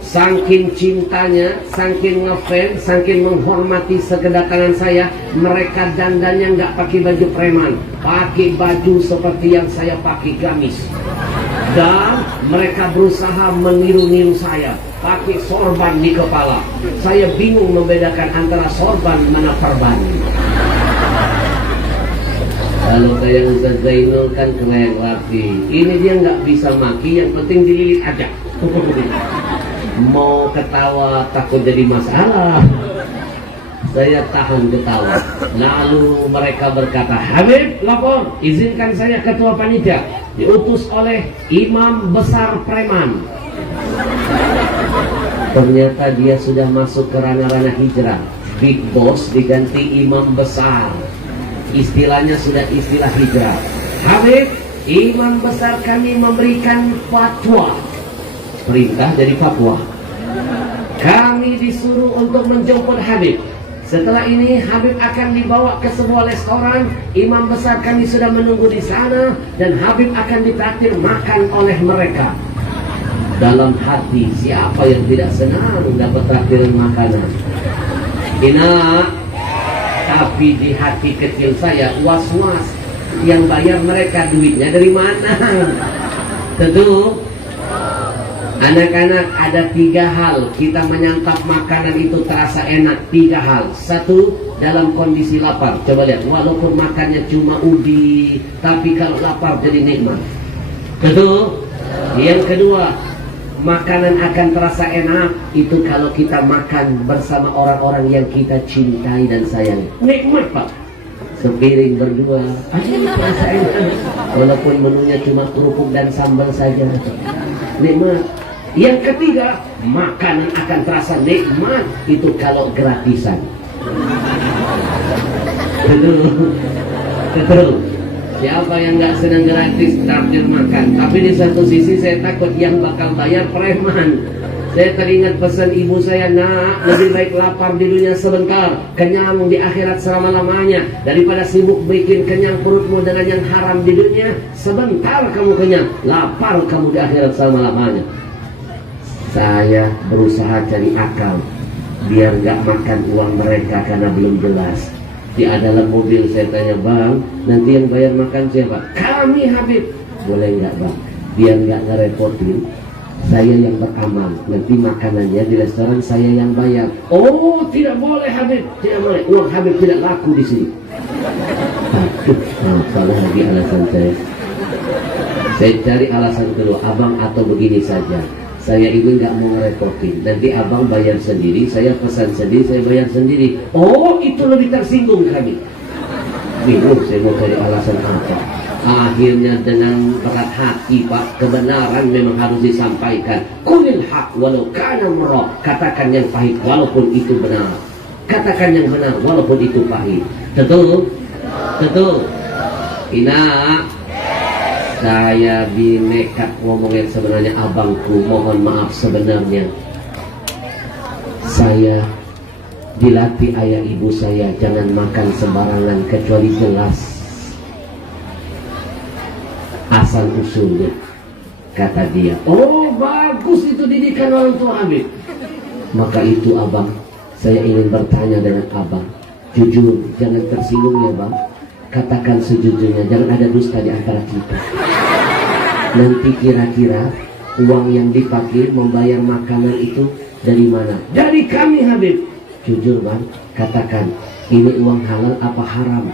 Saking cintanya, saking ngefans, saking menghormati kedatangan saya, mereka dandannya nggak pakai baju preman, pakai baju seperti yang saya pakai, gamis. Dan mereka berusaha meniru-niru saya, pakai sorban di kepala. Saya bingung membedakan antara sorban mana perban. Kalau kayak Ustaz Zainul kan keren rapi. Ini dia nggak bisa maki, yang penting dililit aja. Mau ketawa takut jadi masalah. Saya tahan ketawa. Lalu mereka berkata, Habib lapor, izinkan saya ketua panitia, diutus oleh imam besar preman. Ternyata dia sudah masuk ke ranah-ranah hijrah. Big boss diganti imam besar. Istilahnya sudah istilah hijrah. Habib, imam besar kami memberikan fatwa. Perintah jadi fatwa. Kami disuruh untuk menjemput Habib. Setelah ini Habib akan dibawa ke sebuah restoran. Imam besar kami sudah menunggu di sana dan Habib akan ditraktir makan oleh mereka. Dalam hati siapa yang tidak senang dapat traktiran makanan? Tapi di hati kecil saya was-was, yang bayar mereka duitnya dari mana? Tentu anak-anak, ada 3 hal kita menyantap makanan itu terasa enak. 3 hal. 1, dalam kondisi lapar. Coba lihat, walaupun makannya cuma ubi, tapi kalau lapar jadi nikmat. Betul? Yang kedua, makanan akan terasa enak itu kalau kita makan bersama orang-orang yang kita cintai dan sayangi. Nikmat Pak. Sepiring berdua, terasa enak. Walaupun menunya cuma kerupuk dan sambal saja, nikmat. Yang ketiga, makanan akan terasa nikmat itu kalau gratisan. Betul. Siapa yang nggak senang gratis traktir makan? Tapi di satu sisi saya takut yang bakal bayar preman. Saya teringat pesan ibu saya, nak, lebih baik lapar di dunia sebentar, kenyang di akhirat selama-lamanya, daripada sibuk bikin kenyang perutmu dengan yang haram di dunia. Sebentar kamu kenyang, lapar kamu di akhirat selama-lamanya. Saya berusaha cari akal biar nggak makan uang mereka karena belum jelas. Di dalam mobil saya tanya, bang, nanti yang bayar makan siapa? Kami Habib. Boleh nggak bang? Biar nggak ngerepotin, saya yang beramal. Nanti makanannya di restoran saya yang bayar. Oh, tidak boleh Habib, tidak boleh. Uang Habib tidak laku di sini. Aduh, salah lagi alasan saya. Saya cari alasan kedua, abang atau begini saja. Saya ini nggak mau ngerepotin. Nanti abang bayar sendiri, saya pesan sendiri, saya bayar sendiri. Oh, itu lebih tersinggung kami. Bingung saya mau cari alasan apa. Akhirnya dengan berat hati Pak, kebenaran memang harus disampaikan. Qulil haq walau kana marra. Katakan yang pahit walaupun itu benar. Katakan yang benar walaupun itu pahit. Betul? Betul. Saya binekat ngomong yang sebenarnya abangku, mohon maaf sebenarnya saya dilatih ayah ibu saya jangan makan sembarangan kecuali jelas asal usulnya. Kata dia, oh bagus itu didikan orang tua Habib. Maka itu abang, saya ingin bertanya dengan abang, jujur, jangan tersinggung ya bang. Katakan sejujurnya, jangan ada dusta di antara kita. Nanti kira-kira uang yang dipakai membayar makanan itu dari mana? Dari kami Habib. Jujur bang, katakan ini uang halal apa haram?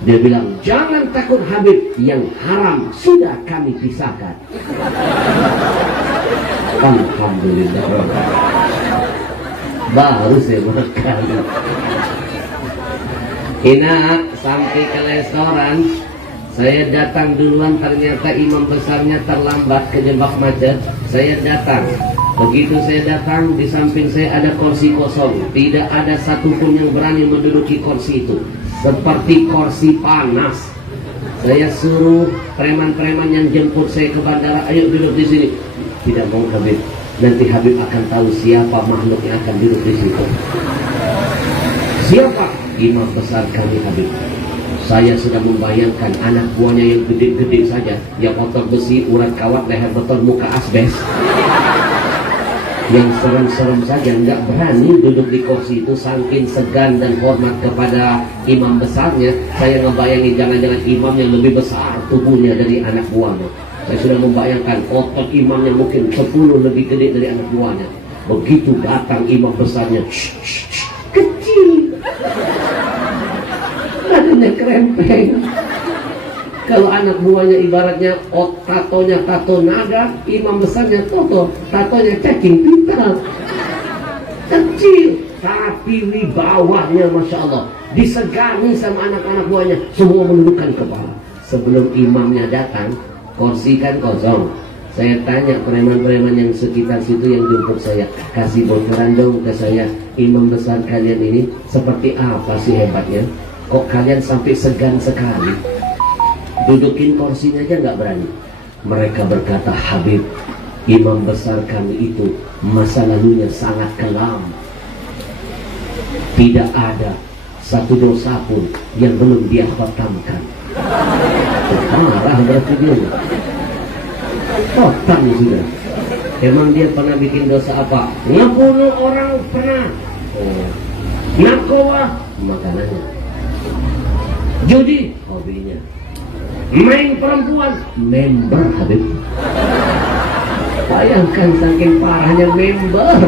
Dia bilang, jangan takut Habib, yang haram sudah kami pisahkan. Alhamdulillah. Baru saya makan. Ina sampai ke restoran, saya datang duluan, ternyata imam besarnya terlambat kejebak macet. Saya datang. Begitu saya datang, di samping saya ada kursi kosong. Tidak ada satupun yang berani menduduki kursi itu. Seperti kursi panas. Saya suruh preman-preman yang jemput saya ke bandara, ayo duduk di sini. Tidak mau Habib. Nanti Habib akan tahu siapa makhluk yang akan duduk di situ. Siapa? Imam besar kami Habib. Saya sudah membayangkan anak buahnya yang gede-gede saja, yang otot besi, urat kawat, leher beton, muka asbes. Yang serem-serem saja nggak berani duduk di kursi itu, saking segan dan hormat kepada imam besarnya. Saya ngebayangin jangan-jangan imam yang lebih besar tubuhnya dari anak buahnya. Saya sudah membayangkan otot imamnya mungkin 10 lebih gede dari anak buahnya. Begitu datang imam besarnya, kecil, badannya krempeng. Kalau anak buahnya ibaratnya tatonya tato naga, imam besarnya tatonya cacing pintar. Kecil, tapi wibawahnya Masya Allah. Disegani sama anak-anak buahnya, semua menundukkan kepala. Sebelum imamnya datang, kursi kan kosong. Saya tanya preman-preman yang sekitar situ yang jemput saya, kasih bocoran dong ke saya, imam besar kalian ini seperti apa sih hebatnya? Kok kalian sampai segan sekali? Dudukin kursinya aja nggak berani. Mereka berkata, Habib, imam besar kami itu masa lalunya sangat kelam. Tidak ada satu dosa pun yang belum dia khatamkan. Marah berarti dia. Khatam sudah. Emang dia pernah bikin dosa apa? Ngebunuh orang pernah. Narkoba makanannya. Judi hobinya. Main perempuan, member Habib. Bayangkan saking parahnya member.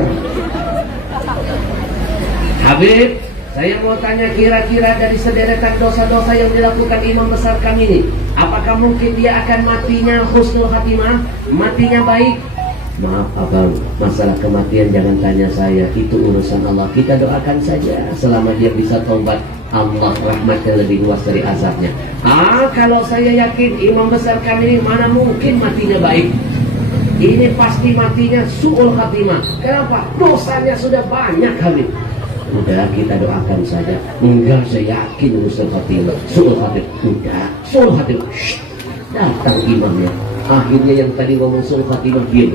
Habib, saya mau tanya kira-kira dari sederetan dosa-dosa yang dilakukan imam besar kami ini, apakah mungkin dia akan matinya husnul khatimah, matinya baik? Maaf abang, masalah kematian jangan tanya saya, itu urusan Allah. Kita doakan saja selama dia bisa taubat. Allah rahmatnya lebih luas dari azabnya. Kalau saya yakin imam besar kami ini mana mungkin matinya baik. Ini pasti matinya su'ul khatimah. Kenapa? Dosanya sudah banyak kali. Udah kita doakan saja. Enggak, saya yakin su'ul khatimah. Su'ul khatimah. Udah, su'ul khatimah. Datang imamnya. Akhirnya yang tadi ngomong su'ul khatimah diam.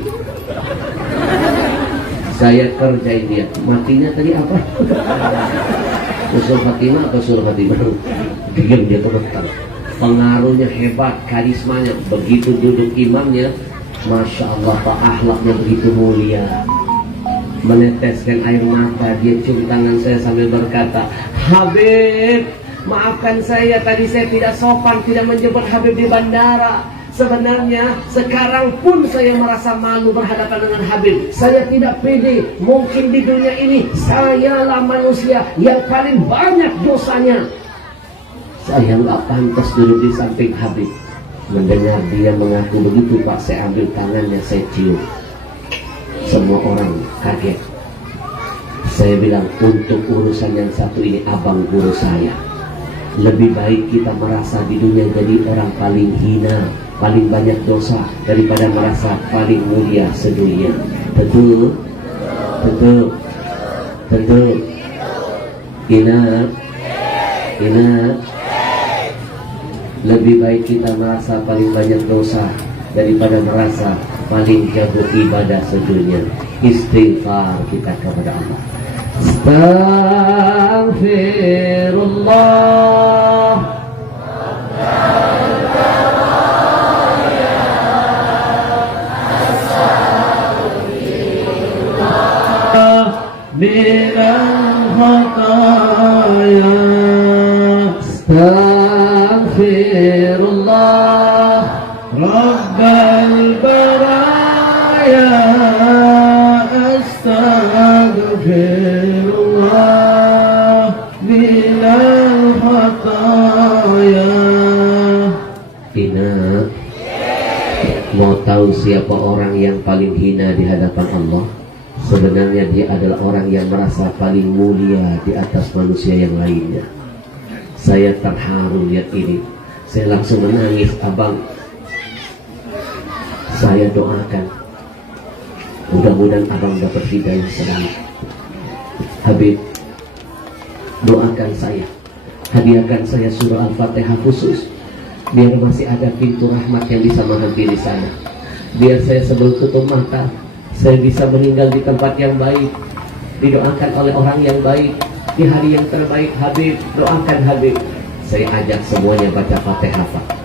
Saya kerjain dia. Matinya tadi apa? Usul Fatimah atau Sul Fatimah? Diam dia terus. Pengaruhnya hebat, karismanya. Begitu duduk imamnya, Masya Allah, Pak, akhlaknya begitu mulia. Meneteskan air mata, dia cium tangan saya sambil berkata, Habib, maafkan saya, tadi saya tidak sopan, tidak menjemput Habib di bandara. Sebenarnya sekarang pun saya merasa malu berhadapan dengan Habib. Saya tidak pede. Mungkin di dunia ini sayalah manusia yang paling banyak dosanya. Saya nggak pantas duduk di samping Habib. Mendengar dia mengaku begitu, Pak, saya ambil tangannya, saya cium. Semua orang kaget. Saya bilang, untuk urusan yang satu ini abang guru saya. Lebih baik kita merasa di dunia jadi orang paling hina, paling banyak dosa, daripada merasa paling mulia sedunia. Betul? Betul? Betul? Ingat? Ingat? Lebih baik kita merasa paling banyak dosa daripada merasa paling jago ibadah sedunia. Istighfar kita kepada Allah. Astaghfirullah. minal khataya. Astaghfirullah. Rabbal baraya. Astaghfirullah minal khataya. Ina, mau tahu siapa orang yang paling hina di hadapan Allah? Sebenarnya dia adalah orang yang merasa paling mulia di atas manusia yang lainnya. Saya terharu lihat ini. Saya langsung menangis, abang. Saya doakan, mudah-mudahan abang dapat hidayah selalu. Habib, doakan saya, hadiahkan saya surah Al-Fatihah khusus, biar masih ada pintu rahmat yang bisa menghampiri saya. Biar saya sebelum tutup mata, saya bisa meninggal di tempat yang baik, didoakan oleh orang yang baik, di hari yang terbaik. Habib, doakan Habib. Saya ajak semuanya baca Fatihah, Pak.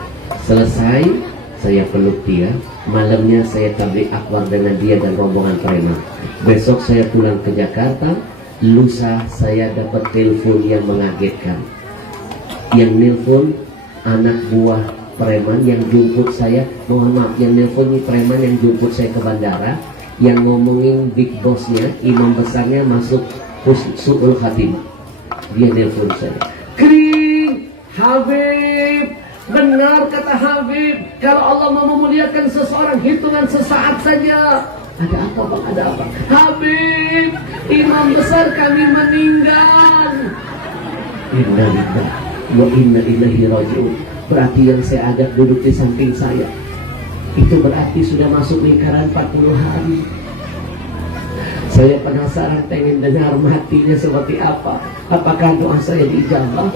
Selesai, saya peluk dia. Malamnya saya tablik akbar dengan dia dan rombongan preman. Besok saya pulang ke Jakarta. Lusa saya dapat telepon yang mengagetkan. Yang nelpon anak buah preman yang jemput saya. Mohon maaf, yang nelpon ini preman yang jemput saya ke bandara. Yang ngomongin big bossnya, imam besarnya masuk Su'ul Khatimah. Dia nelpon saya. Kring, Habib, benar kata Habib, kalau Allah mau memuliakan seseorang, hitungan sesaat saja. Ada apa bang? Ada apa? Habib, imam besar kami meninggal. Inna lillahi wa inna ilaihi raji'un. Berarti yang saya ajak duduk di samping saya, itu berarti sudah masuk lingkaran 40 hari. Saya penasaran, pengen dengar matinya seperti apa. Apakah doa saya diijabah?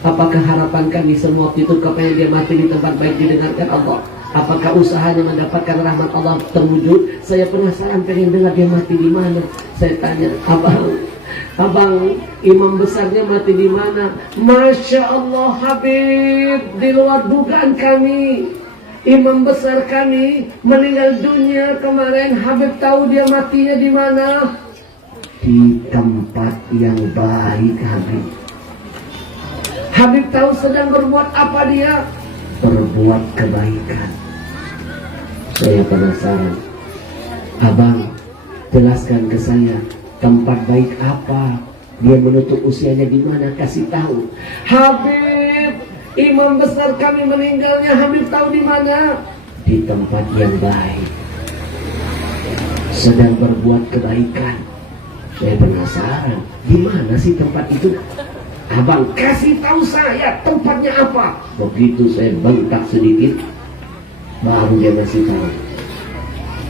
Apakah harapan kami semua waktu itu kepengen dia mati di tempat baik didengarkan Allah? Apakah usahanya mendapatkan rahmat Allah terwujud? Saya penasaran, pengen dengar dia mati di mana. Saya tanya, abang, imam besarnya mati di mana? Masya Allah Habib, di luar dugaan kami. Imam besar kami meninggal dunia kemarin. Habib tahu dia matinya di mana? Di tempat yang baik, Habib. Habib tahu sedang berbuat apa dia? Berbuat kebaikan. Saya penasaran. Abang, jelaskan ke saya, tempat baik apa? Dia menutup usianya di mana? Kasih tahu. Habib, imam besar kami meninggalnya. Habib tahu di mana? Di tempat yang baik. Sedang berbuat kebaikan. Saya penasaran, di mana sih tempat itu? Abang, kasih tahu saya tempatnya apa? Begitu saya bentak sedikit, baru dia kasih tahu.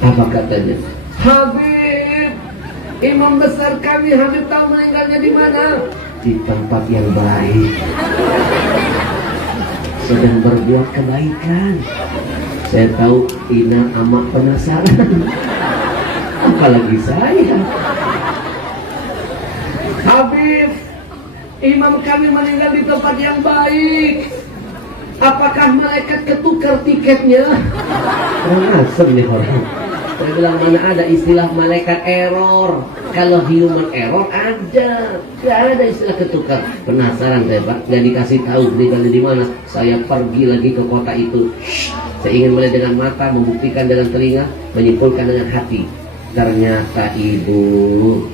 Apa katanya? Habib, imam besar kami, Habib tahu meninggalnya di mana? Di tempat yang baik. Sedang berbuat kebaikan. Saya tahu Ina amat penasaran. Apalagi saya. Habib, imam kami meninggal di tempat yang baik. Apakah malaikat ketukar tiketnya? Asem nih orang. Saya bilang, mana ada istilah malaikat error. Kalau human error ada. Tidak ada istilah ketukar. Penasaran saya Pak, dan dikasih tahu meninggalnya di mana. Saya pergi lagi ke kota itu. Saya ingin melihat dengan mata, membuktikan dengan telinga, menyimpulkan dengan hati. Ternyata ibu.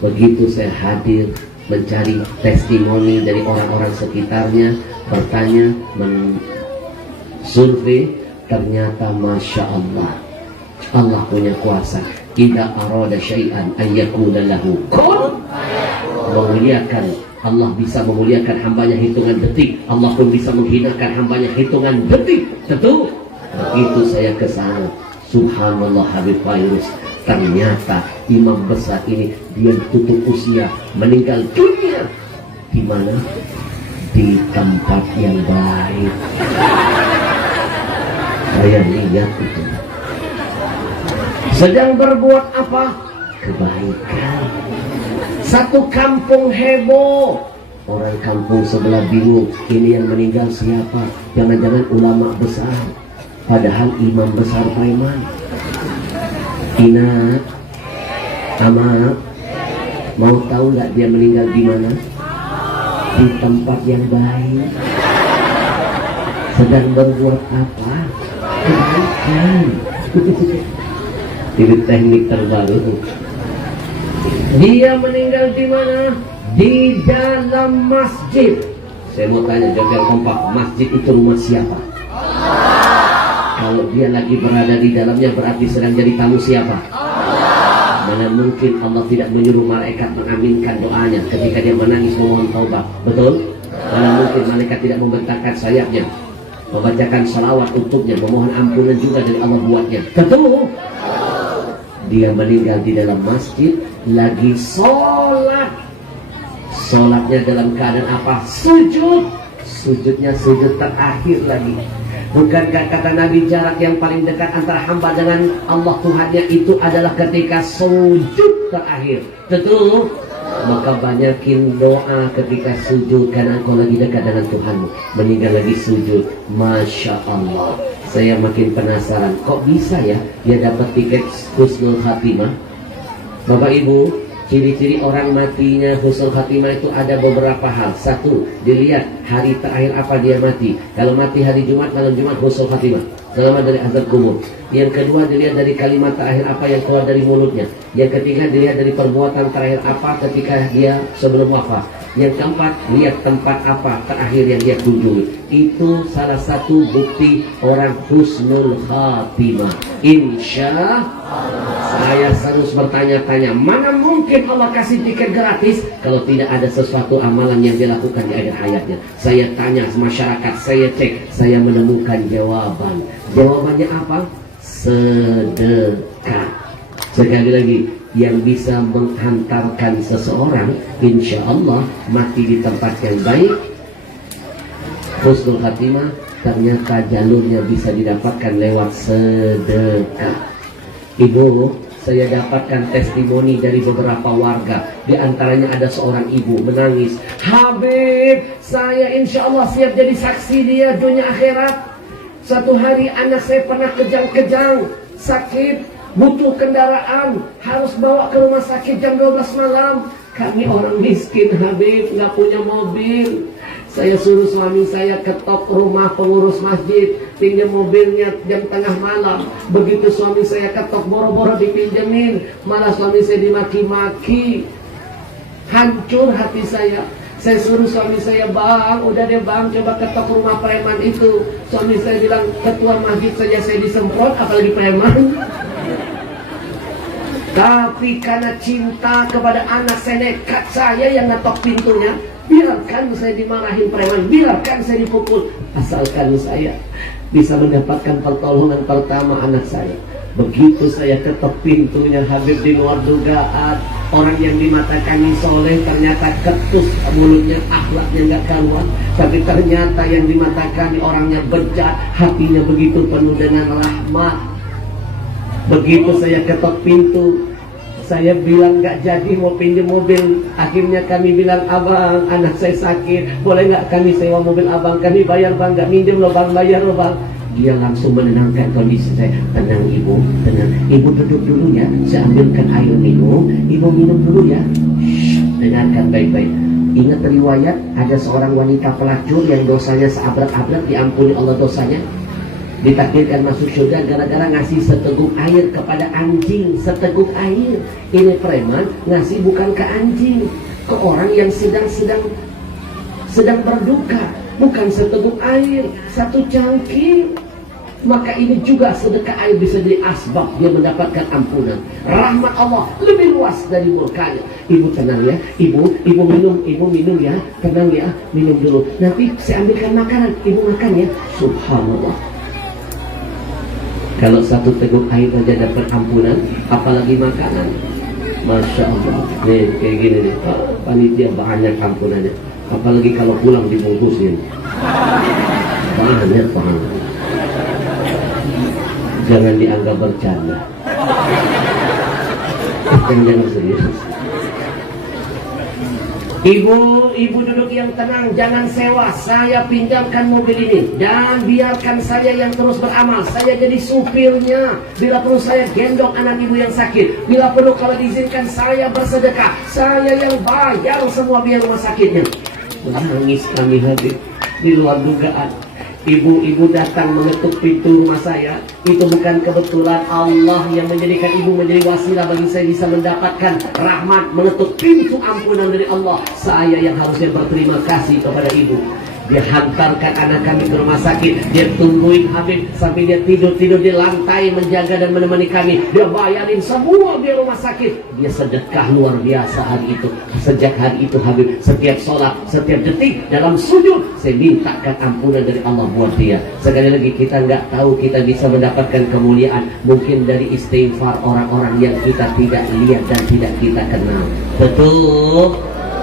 Begitu saya hadir, mencari testimoni dari orang-orang sekitarnya, bertanya, survei, ternyata Masya Allah, Allah punya kuasa. Idza arada syai'an an yakuna lahu kun. Memuliakan, Allah bisa memuliakan hambanya hitungan detik. Allah pun bisa menghinakan hambanya hitungan detik. Tentu begitu saya ke sana, subhanallah Habib Fairuz, ternyata imam besar ini dia tutup usia, meninggal dunia di mana? Di tempat yang baik. Saya lihat itu. Sedang berbuat apa? Kebaikan. Satu kampung heboh. Orang kampung sebelah bingung, ini yang meninggal siapa? Jangan-jangan ulama besar, padahal imam besar preman. Ina, Ama, mau tahu nggak dia meninggal di mana? Di tempat yang baik. Sedang berbuat apa? Kebaikan. Itu teknik terbaru. Dia meninggal di mana? Di dalam masjid. Saya mau tanya, jawab kompak. Masjid itu rumah siapa? Kalau dia lagi berada di dalamnya, berarti sedang jadi tamu siapa? Mana mungkin Allah tidak menyuruh malaikat mengaminkan doanya ketika dia menangis memohon taubat? Betul? Mana mungkin malaikat tidak membentangkan sayapnya, membacakan salawat untuknya, memohon ampunan juga dari Allah buatnya? Betul? Dia meninggal di dalam masjid, lagi sholat. Sholatnya dalam keadaan apa? Sujud. Sujudnya sujud terakhir lagi. Bukankah kata Nabi jarak yang paling dekat antara hamba dengan Allah Tuhannya itu adalah ketika sujud terakhir? Betul? Maka banyakin doa ketika sujud, karena engkau lagi dekat dengan Tuhanmu. Meninggal lagi sujud. Masya Allah. Saya makin penasaran, kok bisa ya dia dapat tiket husnul khatimah? Bapak Ibu, ciri-ciri orang matinya husnul khatimah itu ada beberapa hal. Satu, dilihat hari terakhir apa dia mati. Kalau mati hari Jumat, malam Jumat husnul khatimah, selamat dari azab kubur. Yang kedua, dilihat dari kalimat terakhir apa yang keluar dari mulutnya. Yang ketiga, dilihat dari perbuatan terakhir apa ketika dia sebelum wafat. Yang keempat, lihat tempat apa terakhir yang dia kunjungi. Itu salah satu bukti orang husnul khatimah. Insya Allah. Saya terus bertanya-tanya, mana mungkin Allah kasih tiket gratis kalau tidak ada sesuatu amalan yang dia lakukan di akhir hayatnya? Saya tanya masyarakat, saya cek, saya menemukan jawaban. Jawabannya apa? Sedekah. Sekali lagi, yang bisa menghantarkan seseorang insya Allah mati di tempat yang baik, husnul khatimah, ternyata jalurnya bisa didapatkan lewat sedekah. Ibu, saya dapatkan testimoni dari beberapa warga. Di antaranya ada seorang ibu menangis, Habib, saya insya Allah siap jadi saksi dia dunia akhirat. Satu hari anak saya pernah kejang-kejang, sakit, butuh kendaraan, harus bawa ke rumah sakit jam 12 malam. Kami orang miskin Habib, nggak punya mobil. Saya suruh suami saya ketok rumah pengurus masjid, pinjam mobilnya jam tengah malam. Begitu suami saya ketok, boro-boro dipinjemin, malah suami saya dimaki-maki. Hancur hati saya. Saya suruh suami saya, bang, udah deh bang, coba ketok rumah preman itu. Suami saya bilang, ketua masjid saja saya disemprot, apalagi preman. Tapi karena cinta kepada anak saya, nekat saya yang ngetok pintunya. Biarkan saya dimarahin preman, biarkan saya dipukul, asalkan saya bisa mendapatkan pertolongan pertama anak saya. Begitu saya ketok pintunya, Habib, di luar dugaan, orang yang di mata kami soleh ternyata ketus mulutnya, akhlaknya nggak karuan. Tapi ternyata yang di mata kami orangnya bejat, hatinya begitu penuh dengan rahmat. Begitu saya ketok pintu, saya bilang nggak jadi mau pinjam mobil. Akhirnya kami bilang, abang, anak saya sakit, boleh nggak kami sewa mobil abang? Kami bayar bang, nggak minjem loh bang, bayar loh bang. Dia langsung menenangkan kondisi saya. Tenang ibu, tenang. Ibu duduk dulu ya, saya ambilkan air minum. Ibu minum dulu ya. Shh, dengarkan baik-baik. Ingat riwayat, ada seorang wanita pelacur yang dosanya seabrak-abrak, diampuni Allah dosanya. Ditakdirkan masuk surga gara-gara ngasih seteguk air kepada anjing. Seteguk air. Ini preman ngasih bukan ke anjing, ke orang yang sedang berduka. Bukan seteguk air, satu cangkir. Maka ini juga sedekah air bisa jadi asbab dia mendapatkan ampunan. Rahmat Allah lebih luas dari murkanya. Ibu tenang ya, ibu minum ya, tenang ya, minum dulu. Nanti saya ambilkan makanan, ibu makan ya. Subhanallah. Kalau satu teguk air saja dapat ampunan, apalagi makanan. Masya Allah. Nih kayak gini nih, panitia banyak ampunannya. Apalagi kalau pulang dibungkusin, banyak pahala. Jangan dianggap bercanda, jangan serius. Ibu duduk yang tenang, jangan sewa. Saya pinjamkan mobil ini dan biarkan saya yang terus beramal. Saya jadi supirnya. Bila perlu saya gendong anak ibu yang sakit. Bila perlu kalau diizinkan saya bersedekah. Saya yang bayar semua biaya rumah sakitnya. Menangis kami hadir di luar dugaan. Ibu-ibu datang mengetuk pintu rumah saya. Itu bukan kebetulan, Allah yang menjadikan ibu menjadi wasilah bagi saya bisa mendapatkan rahmat, mengetuk pintu ampunan dari Allah. Saya yang harusnya berterima kasih kepada ibu. Dia hantarkan anak kami ke rumah sakit. Dia tungguin Habib sampai dia tidur di lantai menjaga dan menemani kami. Dia bayarin semua biaya rumah sakit. Dia sedekah luar biasa hari itu. Sejak hari itu Habib, setiap sholat, setiap detik dalam sujud, saya mintakan ampunan dari Allah buat dia. Sekali lagi, kita nggak tahu kita bisa mendapatkan kemuliaan mungkin dari istighfar orang-orang yang kita tidak lihat dan tidak kita kenal. Betul,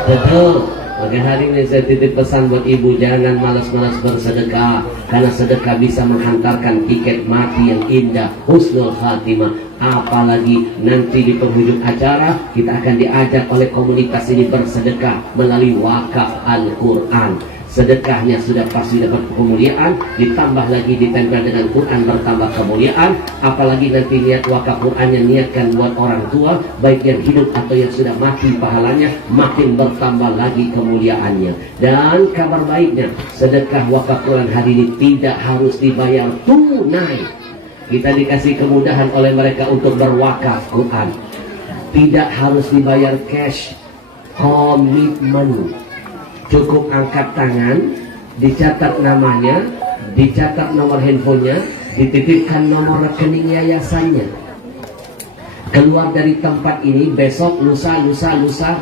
betul. Maka hari ini saya titip pesan buat ibu, jangan malas-malas bersedekah, karena sedekah bisa menghantarkan tiket mati yang indah, husnul khatimah. Apalagi nanti di penghujung acara kita akan diajak oleh komunitas ini bersedekah melalui wakaf Al-Quran. Sedekahnya sudah pasti dapat kemuliaan, ditambah lagi ditempel dengan Quran bertambah kemuliaan. Apalagi nanti niat wakaf Qurannya niatkan buat orang tua, baik yang hidup atau yang sudah mati, pahalanya makin bertambah lagi kemuliaannya. Dan kabar baiknya, sedekah wakaf Quran hari ini tidak harus dibayar tunai. Kita dikasih kemudahan oleh mereka untuk berwakaf Quran. Tidak harus dibayar cash, komitmen. Cukup angkat tangan, dicatat namanya, dicatat nomor handphonenya, dititipkan nomor rekening yayasannya. Keluar dari tempat ini besok, lusa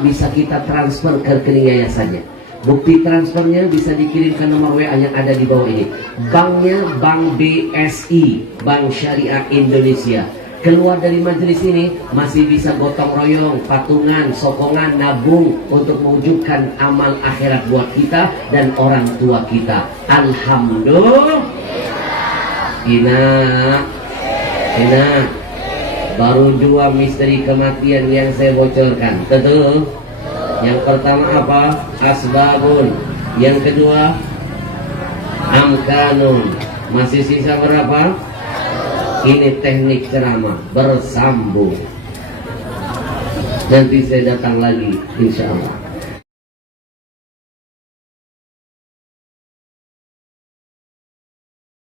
bisa kita transfer ke rekening yayasannya. Bukti transfernya bisa dikirimkan nomor WA yang ada di bawah ini. Banknya Bank BSI, Bank Syariah Indonesia. Keluar dari majelis ini masih bisa gotong royong, patungan, sokongan, nabung untuk mewujudkan amal akhirat buat kita dan orang tua kita. Alhamdulillah. Ina baru dua misteri kematian yang saya bocorkan. Betul. Yang pertama apa? Asbabun. Yang kedua amkanun. Masih sisa berapa? Ini teknik ceramah bersambung. Nanti saya datang lagi insya Allah.